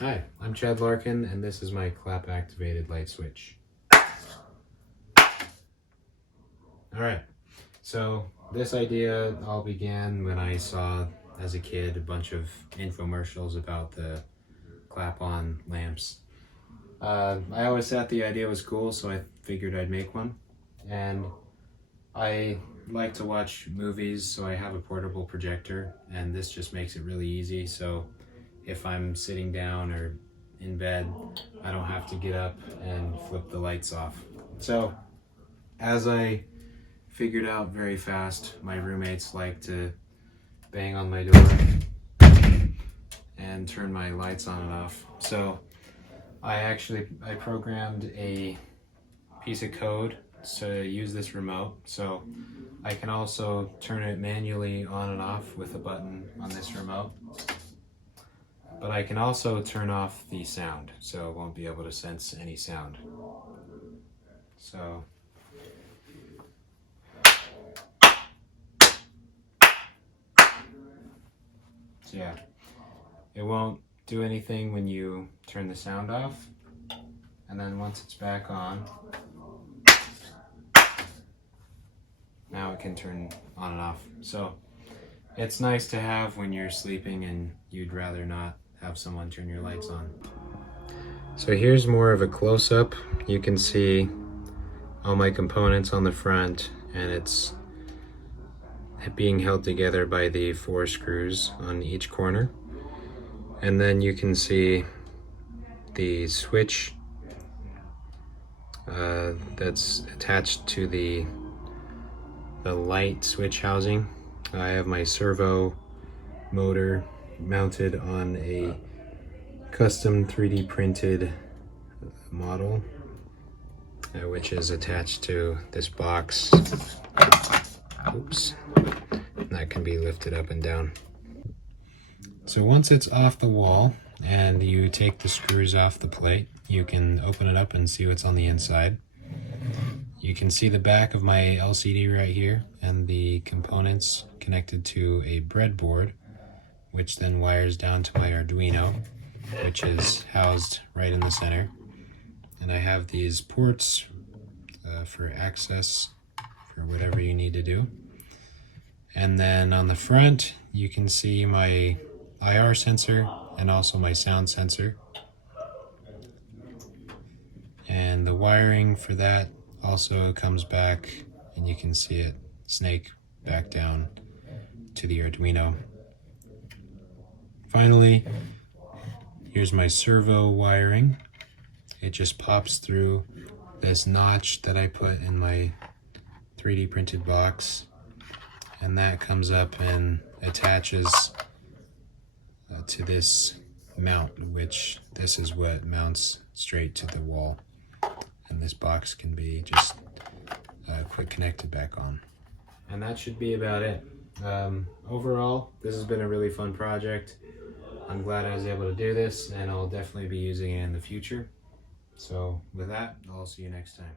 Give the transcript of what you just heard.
Hi, I'm Chad Larkin, and this is my clap-activated light switch. Alright, so this idea all began when I saw, as a kid, a bunch of infomercials about the clap-on lamps. I always thought the idea was cool, so I figured I'd make one. And I like to watch movies, so I have a portable projector, and this just makes it really easy. So if I'm sitting down or in bed, I don't have to get up and flip the lights off. So as I figured out very fast, my roommates like to bang on my door and turn my lights on and off. So I programmed a piece of code to use this remote, so I can also turn it manually on and off with a button on this remote. But I can also turn off the sound, so it won't be able to sense any sound. So yeah, it won't do anything when you turn the sound off, and then once it's back on, now it can turn on and off. So it's nice to have when you're sleeping and you'd rather not have someone turn your lights on. So here's more of a close-up. You can see all my components on the front, and it's being held together by the 4 screws on each corner. And then you can see the switch that's attached to the light switch housing. I have my servo motor mounted on a custom 3D printed model, which is attached to this box. Oops. That can be lifted up and down. So once it's off the wall and you take the screws off the plate, you can open it up and see what's on the inside. You can see the back of my LCD right here and the components connected to a breadboard, which then wires down to my Arduino, which is housed right in the center. And I have these ports for access for whatever you need to do. And then on the front, you can see my IR sensor and also my sound sensor. And the wiring for that also comes back, and you can see it snake back down to the Arduino. Finally, here's my servo wiring. It just pops through this notch that I put in my 3D printed box, and that comes up and attaches to this mount, which this is what mounts straight to the wall. And this box can be just quick connected back on. And that should be about it. Overall, this has been a really fun project. I'm glad I was able to do this, and I'll definitely be using it in the future. So with that, I'll see you next time.